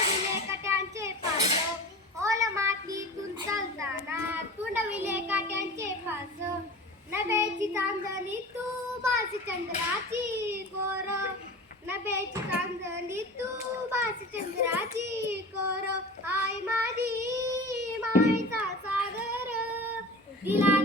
तुंडविले काट्यांचे फास ओल मातीतून चालताना तुंडविले काट्यांचे फास नभेची चांदणी तू बास चंद्राची कोर नभेची चांदणी तू बास चंद्राची कोर आई माझी मायचा सागर दिला